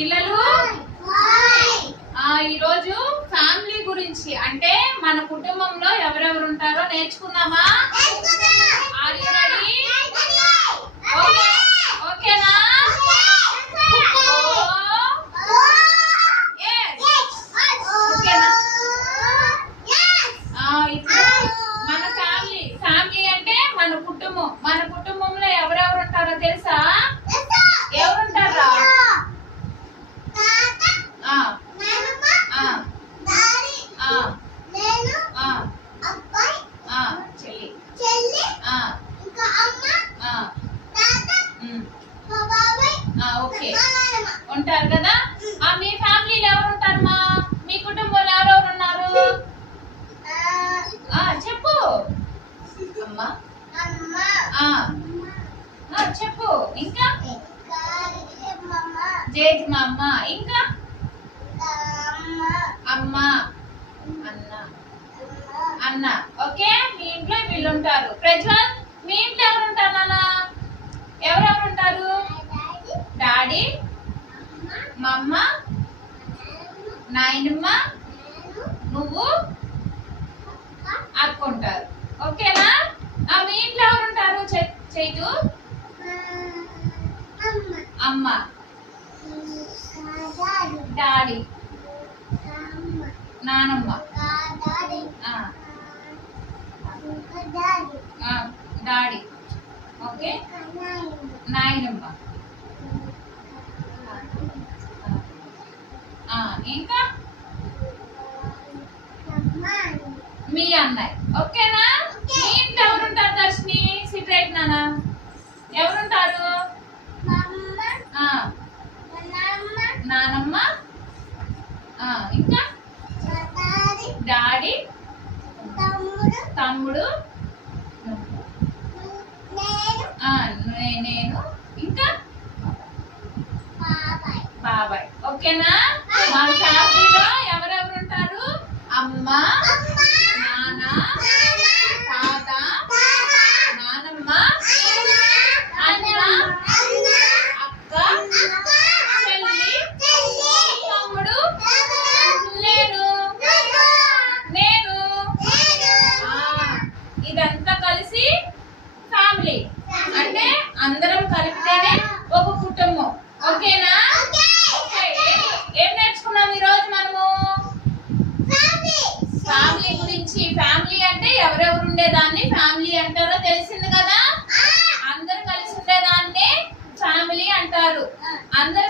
పిల్లలు ఈరోజు ఫ్యామిలీ గురించి అంటే మన కుటుంబంలో ఎవరెవరు ఉంటారో నేర్చుకుందామా? Are you ready? ఓకేనా? మన ఫ్యామిలీ అంటే మన కుటుంబం. మన కుటుంబంలో ఎవరెవరు ఉంటారో తెలుసా? ఎవరుంటారా? ఓకే ఉంటారు కదా. మీ ఫ్యామిలీలో ఎవరు ఉంటారమ్మా? మీ కుటుంబంలో ఎవరెవరు ఉన్నారు? చెప్పు అమ్మా. చెప్పు. ఇంకా జేజమ్మ, ఇంకా అమ్మ, అన్న. ఓకే, మీ ఇంట్లో వీళ్ళు ఉంటారు. ప్రజ్వల్, మీ ఇంట్లో ఎవరు ఉంటారు నాన్న? ఎవరెవరు ఉంటారు? డాడీ, మమ్మ, నాయనమ్మ, నువ్వు, అక్క ఉంటారు. ఓకేనా? మీ ఇంట్లో ఎవరు ఉంటారు? చైతు, అమ్మ, డాడీ, నానమ్మ, డాడీ, ఓకే, నాయనమ్మ, ఇంకా మీ అన్నయ్య. ఓకేనా? మీ ఇంట్లో ఎవరుంటారు? దర్శిని, సిట్ రైట్ నాన్న. ఎవరుంటారు? నానమ్మ, ఇంకా డాడీ, తమ్ముడు, నేను, ఇంకా బాబాయ్. ఓకేనా? మా ఫ్యామిలీలో ఎవరెవరు ఉంటారు? అమ్మ, నాన్న, తాత, నానమ్మ, అన్న, అక్క, చెల్లి, తమ్ముడు, నేను. ఇదంతా కలిసి ఫ్యామిలీ. అంటే అందరం కలిపితేనే ఒక కుటుంబం. ఓకేనా? ఏం నేర్చుకున్నాం ఈరోజు మనము? ఫ్యామిలీ గురించి. ఫ్యామిలీ అంటే ఎవరెవరు ఉండేదాన్ని ఫ్యామిలీ అంటారో తెలిసింది కదా. అందరు కలిసి ఉండేదాన్ని ఫ్యామిలీ అంటారు. అందరు